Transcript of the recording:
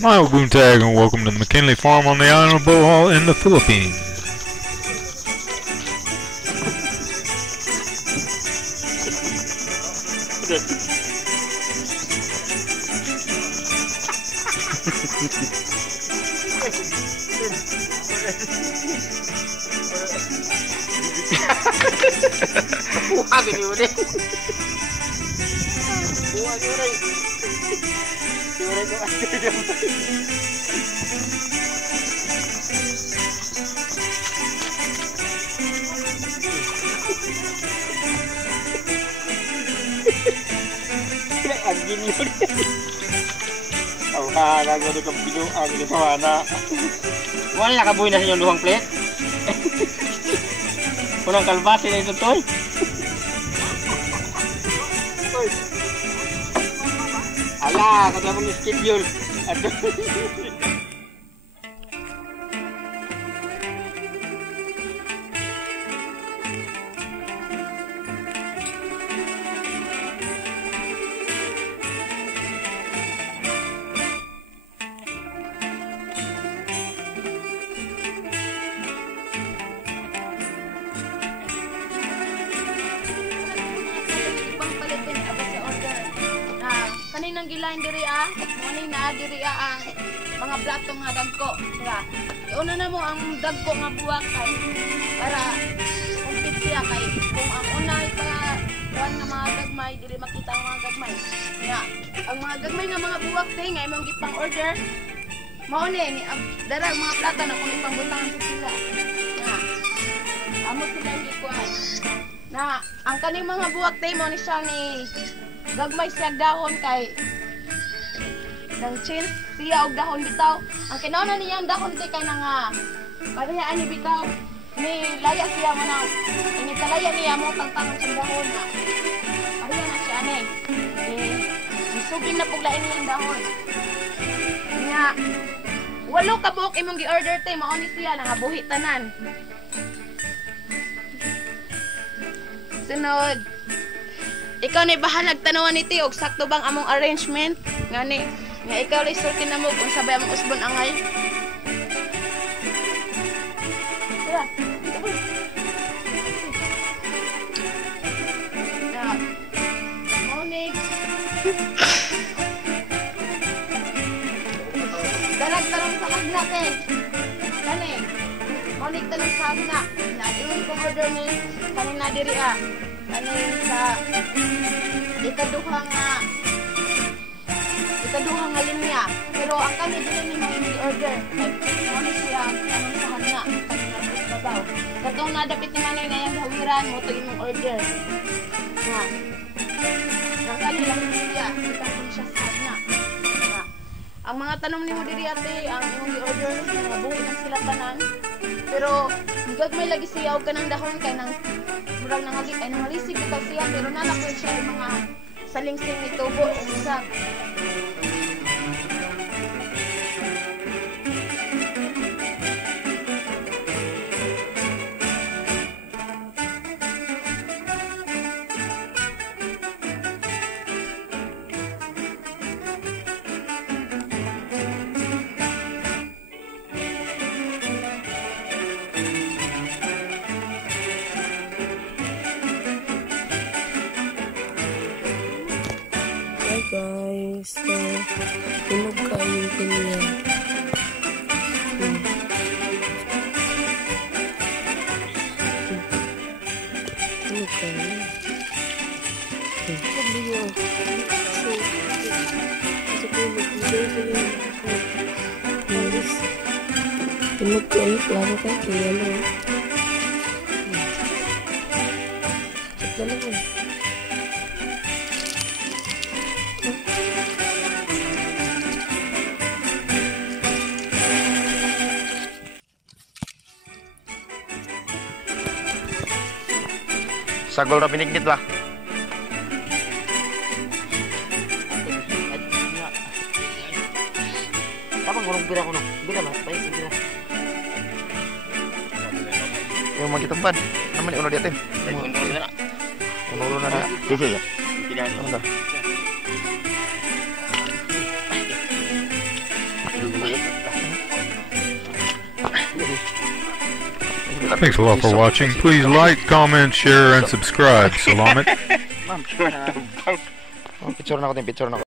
Mile Boontag and welcome to the McKinley Farm on the island of Bohol in the Philippines. Wala nakabuhi na sa inyong luhang plate. Walang kalbasi na ito, Toy. Ala, kaya mong schedule. Kaninang gilain diri muni na diri ang mga plato nga dagko. Diba? Iuna na mo ang dagko nga buwak kay para kumpit siya kay kung ang unay pa kuan nga mga gagmay diri makita ang mga gagmay. Nga, ang mga gagmay nga mga buwak tay nga imong gipang order mao ni dara mga plato na kung ipangbutangan sa sila. Nga. Amo sila gikuan. Na ang kaning mga buwak tay mo ni siya ni gagmay siya dahon kay ng chin siya og dahon bitaw. Ang kinahanglan niya ang dahon kay nga parehaan ni bitaw ni laya siya mo nang ini kalaya niya mo tangtangon sa dahon na pareha na siya ani isubin na pug lain niyang dahon nga walo ka buok imong gi-order tay mao ni siya nangabuhi tanan. Sunod, ikaw ni bahalag tanawan ni Tiyog, sakto bang among arrangement? Ngani, nga ikaw li sulti na mo kung sabay among usbon angay. Tara, dito po. Morning. Dalag-tarong sa kagna, te. Kani, morning tanong sa kagna. Nag-iwan kong order ni kanina diri Ano sa ikaduhang linya. Pero ang kami din ni mga order. Ano siya ang sahan nga. Babaw. Katong nadapit ni manay na yung hawiran mo ito imong order. Nga. Ang kami lang siya. Itapon siya sa nga. Nga. Ang mga tanong ni mo diri ate, ang imong order mga buhay na sila tanan. Pero hanggang may lagi siya o ka ng dahon kay nang murag nangagit ay nangalisig ito siya pero nalapod siya yung mga salingsing ni tubo o isa. Guys, tulog kayo kanya. Tulog kayo. Tulog kayo, klaro kayo kaya mo. Check na lang. Sagol na pinigdit ba? Tapang gulong bira ko no. Bira ba? Baik bira. Yung mga kitambad. Naman ulo diatin. Ulo na dia. Sige ya. Tidak ada. Thanks a lot for watching. Please like, comment, share, and subscribe. Salamat. Picture na ako din, picture na ako.